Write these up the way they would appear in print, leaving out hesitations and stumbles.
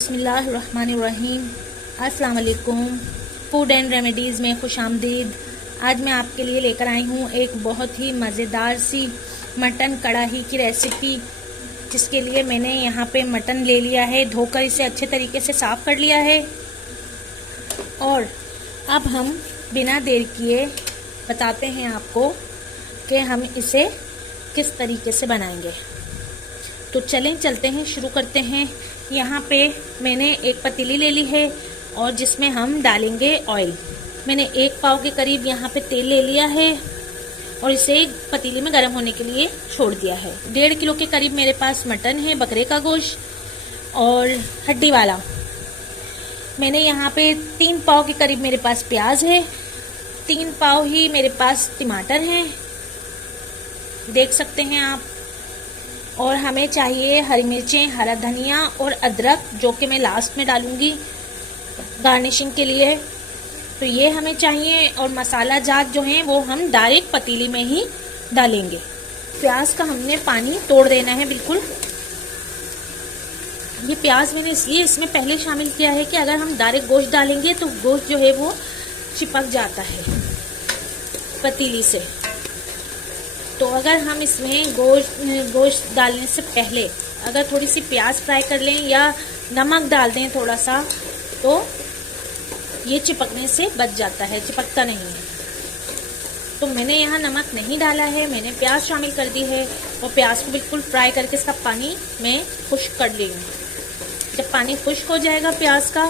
बिस्मिल्लाहिर्रहमानिर्रहीम। अस्सलाम वालेकुम। फूड एंड रेमेडीज़ में खुश आमदीद। आज मैं आपके लिए लेकर आई हूँ एक बहुत ही मज़ेदार सी मटन कढ़ाई की रेसिपी, जिसके लिए मैंने यहाँ पे मटन ले लिया है, धोकर इसे अच्छे तरीके से साफ़ कर लिया है। और अब हम बिना देर किए बताते हैं आपको कि हम इसे किस तरीके से बनाएंगे। तो चलते हैं, शुरू करते हैं। यहाँ पे मैंने एक पतीली ले ली है और जिसमें हम डालेंगे ऑयल। मैंने 1 पाव के करीब यहाँ पे तेल ले लिया है और इसे पतीली में गर्म होने के लिए छोड़ दिया है। 1.5 किलो के करीब मेरे पास मटन है, बकरे का गोश्त और हड्डी वाला। मैंने यहाँ पे 3 पाव के करीब मेरे पास प्याज है, 3 पाव ही मेरे पास टमाटर हैं, देख सकते हैं आप। और हमें चाहिए हरी मिर्चें, हरा धनिया और अदरक, जो कि मैं लास्ट में डालूंगी गार्निशिंग के लिए। तो ये हमें चाहिए। और मसाला जात जो है वो हम डायरेक्ट पतीली में ही डालेंगे। प्याज का हमने पानी तोड़ देना है बिल्कुल। ये प्याज मैंने इसलिए इसमें पहले शामिल किया है कि अगर हम डायरेक्ट गोश्त डालेंगे तो गोश्त जो है वो चिपक जाता है पतीली से। तो अगर हम इसमें गोश्त डालने से पहले अगर थोड़ी सी प्याज फ्राई कर लें या नमक डाल दें थोड़ा सा, तो ये चिपकने से बच जाता है, चिपकता नहीं है। तो मैंने यहाँ नमक नहीं डाला है, मैंने प्याज शामिल कर दी है और प्याज को बिल्कुल फ्राई करके इसका पानी मैं खुश्क कर ली हूँ। जब पानी खुश्क हो जाएगा प्याज का,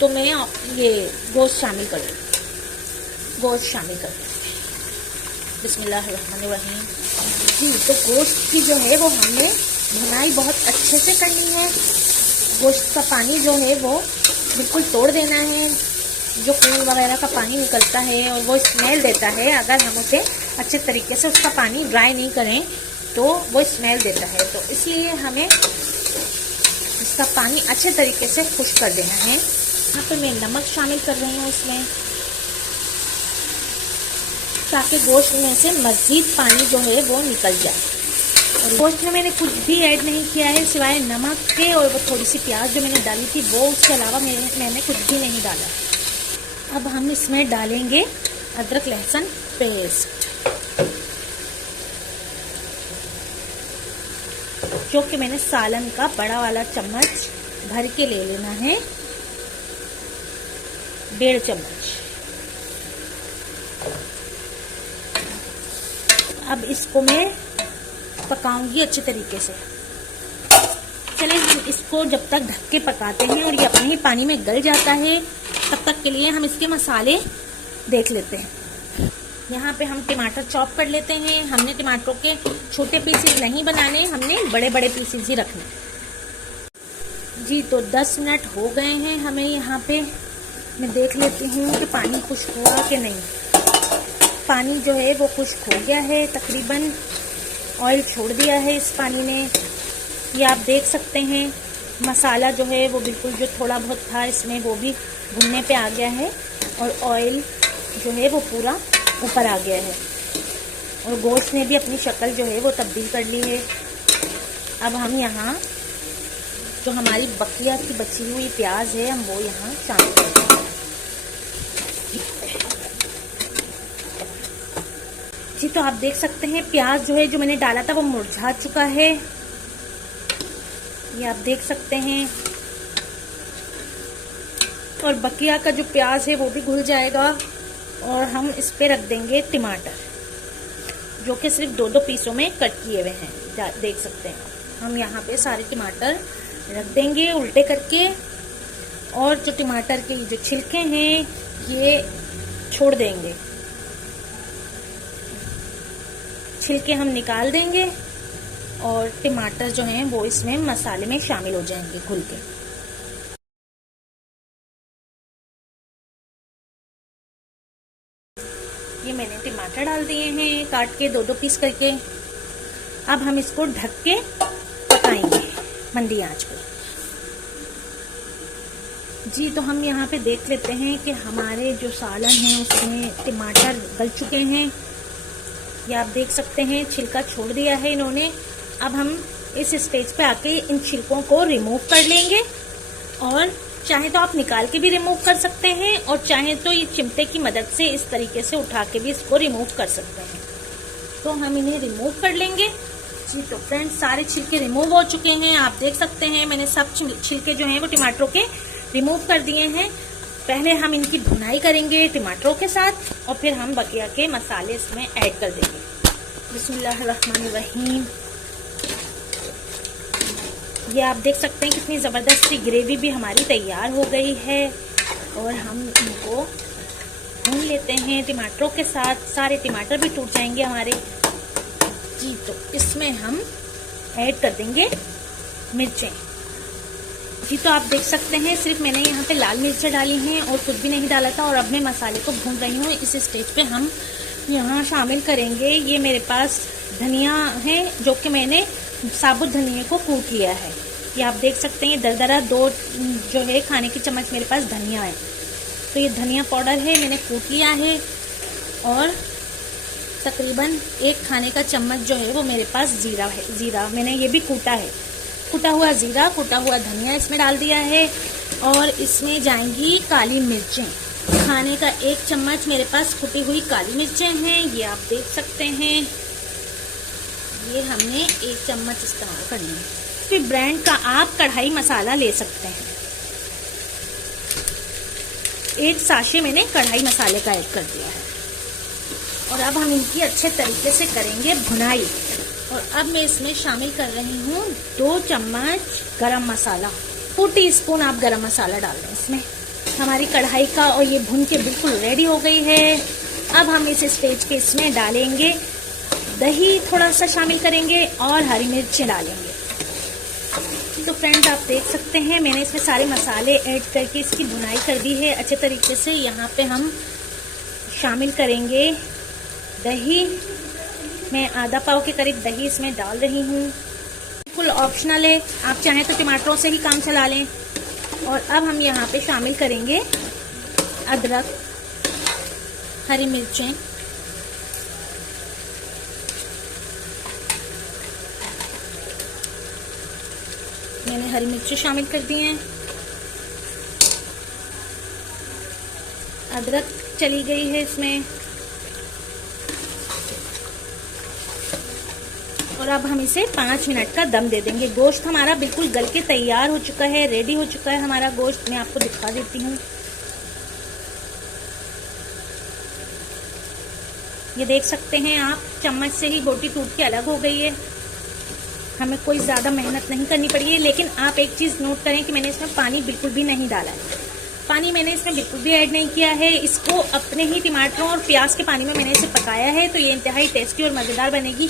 तो मैं ये गोश्त शामिल कर दूँ। बिस्मिल्लाहिर्रहमानिर्रहीम। जी, तो गोश्त की जो है वो हमने भुनाई बहुत अच्छे से करनी है। गोश्त का पानी जो है वो बिल्कुल तोड़ देना है। जो खून वगैरह का पानी निकलता है और वो स्मेल देता है, अगर हम उसे अच्छे तरीके से उसका पानी ड्राई नहीं करें तो वो स्मेल देता है। तो इसलिए हमें इसका पानी अच्छे तरीके से खुश्क कर देना है। यहाँ पर मैं नमक शामिल कर रही हूँ इसमें, ताकि गोश्त में से मज़ीद पानी जो है वो निकल जाए। और गोश्त में मैंने कुछ भी ऐड नहीं किया है सिवाय नमक के, और वो थोड़ी सी प्याज जो मैंने डाली थी वो, उसके अलावा मैंने कुछ भी नहीं डाला। अब हम इसमें डालेंगे अदरक लहसुन पेस्ट, जो कि मैंने सालन का बड़ा वाला चम्मच भर के ले लेना है, 1.5 चम्मच। अब इसको मैं पकाऊंगी अच्छे तरीके से। चलिए हम इसको जब तक ढक के पकाते हैं और ये अपने ही पानी में गल जाता है, तब तक के लिए हम इसके मसाले देख लेते हैं। यहाँ पे हम टमाटर चॉप कर लेते हैं। हमने टमाटरों के छोटे पीसेस नहीं बनाने, हमने बड़े बड़े पीसेस ही रखने। जी, तो 10 मिनट हो गए हैं हमें। यहाँ पे मैं देख लेती हूँ कि पानी खुश्क हुआ कि नहीं। पानी जो है वो खुश्क हो गया है, तकरीबन ऑयल छोड़ दिया है इस पानी ने। ये आप देख सकते हैं। मसाला जो है वो बिल्कुल जो थोड़ा बहुत था इसमें वो भी भुनने पे आ गया है और ऑयल जो है वो पूरा ऊपर आ गया है और गोश्त ने भी अपनी शक्ल जो है वो तब्दील कर ली है। अब हम यहाँ जो हमारी बकिया की बची हुई प्याज है, हम वो यहाँ शामिल करते हैं। जी, तो आप देख सकते हैं प्याज जो है जो मैंने डाला था वो मुरझा चुका है, ये आप देख सकते हैं। और बकिया का जो प्याज है वो भी घुल जाएगा। और हम इस पे रख देंगे टमाटर, जो कि सिर्फ 2-2 पीसों में कट किए हुए हैं, देख सकते हैं। हम यहाँ पे सारे टमाटर रख देंगे उल्टे करके। और जो टमाटर के जो छिलके हैं ये छोड़ देंगे, छिलके हम निकाल देंगे और टमाटर जो हैं वो इसमें मसाले में शामिल हो जाएंगे घुल के। ये मैंने टमाटर डाल दिए हैं काट के 2-2 पीस करके। अब हम इसको ढक के पकाएंगे मंदी आंच पर। जी, तो हम यहाँ पे देख लेते हैं कि हमारे जो सालन है उसमें टमाटर गल चुके हैं। ये आप देख सकते हैं, छिलका छोड़ दिया है इन्होंने। अब हम इस स्टेज पे आके इन छिलकों को रिमूव कर लेंगे और चाहे तो आप निकाल के भी रिमूव कर सकते हैं और चाहे तो ये चिमटे की मदद से इस तरीके से उठा के भी इसको रिमूव कर सकते हैं। तो हम इन्हें रिमूव कर लेंगे जी। तो फ्रेंड्स, सारे छिलके रिमूव हो चुके हैं। आप देख सकते हैं मैंने सब छिलके जो हैं वो टमाटरों के रिमूव कर दिए हैं। पहले हम इनकी भुनाई करेंगे टमाटरों के साथ और फिर हम बकिया के मसाले इसमें ऐड कर देंगे। बिस्मिल्लाहिर्रहमानिर्रहीम। ये आप देख सकते हैं कितनी ज़बरदस्त सी ग्रेवी भी हमारी तैयार हो गई है और हम इनको भून लेते हैं टमाटरों के साथ। सारे टमाटर भी टूट जाएंगे हमारे जी। तो इसमें हम ऐड कर देंगे मिर्चें जी। तो आप देख सकते हैं सिर्फ मैंने यहाँ पे लाल मिर्चें डाली हैं और कुछ भी नहीं डाला था और अब मैं मसाले को भून रही हूँ। इस स्टेज पे हम यहाँ शामिल करेंगे, ये मेरे पास धनिया है जो कि मैंने साबुत धनिया को कूट लिया है। ये आप देख सकते हैं दरदरा 2 जो है खाने की चम्मच मेरे पास धनिया है। तो ये धनिया पाउडर है, मैंने कूट लिया है। और तकरीबन 1 खाने का चम्मच जो है वो मेरे पास जीरा है। जीरा मैंने ये भी कूटा है। कूटा हुआ जीरा, कूटा हुआ धनिया इसमें डाल दिया है। और इसमें जाएंगी काली मिर्चें। खाने का 1 चम्मच मेरे पास कुटी हुई काली मिर्चें हैं, ये आप देख सकते हैं। ये हमने 1 चम्मच इस्तेमाल करनी है। फिर ब्रांड का आप कढ़ाई मसाला ले सकते हैं। 1 साशे मैंने कढ़ाई मसाले का ऐड कर दिया है। और अब हम इनकी अच्छे तरीके से करेंगे भुनाई। और अब मैं इसमें शामिल कर रही हूँ 2 चम्मच गरम मसाला। 2 टीस्पून आप गरम मसाला डाल दें इसमें। हमारी कढ़ाई का और ये भुन के बिल्कुल रेडी हो गई है। अब हम इस स्टेज पे इसमें डालेंगे दही, थोड़ा सा शामिल करेंगे और हरी मिर्च डालेंगे। तो फ्रेंड्स, आप देख सकते हैं मैंने इसमें सारे मसाले ऐड करके इसकी भुनाई कर दी है अच्छे तरीके से। यहाँ पे हम शामिल करेंगे दही। मैं आधा पाव के करीब दही इसमें डाल रही हूँ। बिल्कुल ऑप्शनल है, आप चाहें तो टमाटरों से ही काम चला लें। और अब हम यहाँ पे शामिल करेंगे अदरक, हरी मिर्चें, मैंने हरी मिर्चें शामिल कर दी हैं। अदरक चली गई है इसमें। और अब हम इसे 5 मिनट का दम दे देंगे। गोश्त हमारा बिल्कुल गल के तैयार हो चुका है, रेडी हो चुका है हमारा गोश्त। मैं आपको दिखा देती हूँ। ये देख सकते हैं आप, चम्मच से ही बोटी टूट के अलग हो गई है। हमें कोई ज़्यादा मेहनत नहीं करनी पड़ी है। लेकिन आप एक चीज़ नोट करें कि मैंने इसमें पानी बिल्कुल भी नहीं डाला है। पानी मैंने इसमें बिल्कुल भी ऐड नहीं किया है। इसको अपने ही टमाटरों और प्याज के पानी में मैंने इसे पकाया है। तो ये इंतहाई टेस्टी और मज़ेदार बनेगी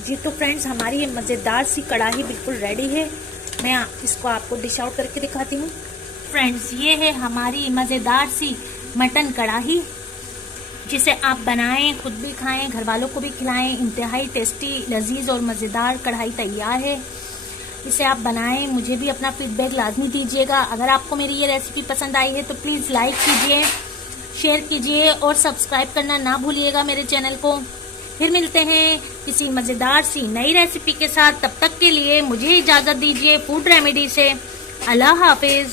जी। तो फ्रेंड्स, हमारी ये मज़ेदार सी कढ़ाई बिल्कुल रेडी है। मैं इसको आपको डिश आउट करके दिखाती हूँ। फ्रेंड्स, ये है हमारी मज़ेदार सी मटन कढ़ाई, जिसे आप बनाएं, खुद भी खाएं, घर वालों को भी खिलाएं। इंतहाई टेस्टी, लजीज और मज़ेदार कढ़ाई तैयार है। इसे आप बनाएं, मुझे भी अपना फीडबैक लाजमी दीजिएगा। अगर आपको मेरी ये रेसिपी पसंद आई है तो प्लीज़ लाइक कीजिए, शेयर कीजिए और सब्सक्राइब करना ना भूलिएगा मेरे चैनल को। फिर मिलते हैं किसी मज़ेदार सी नई रेसिपी के साथ। तब तक के लिए मुझे इजाज़त दीजिए फूड रेमेडी से। अल्लाह हाफिज़।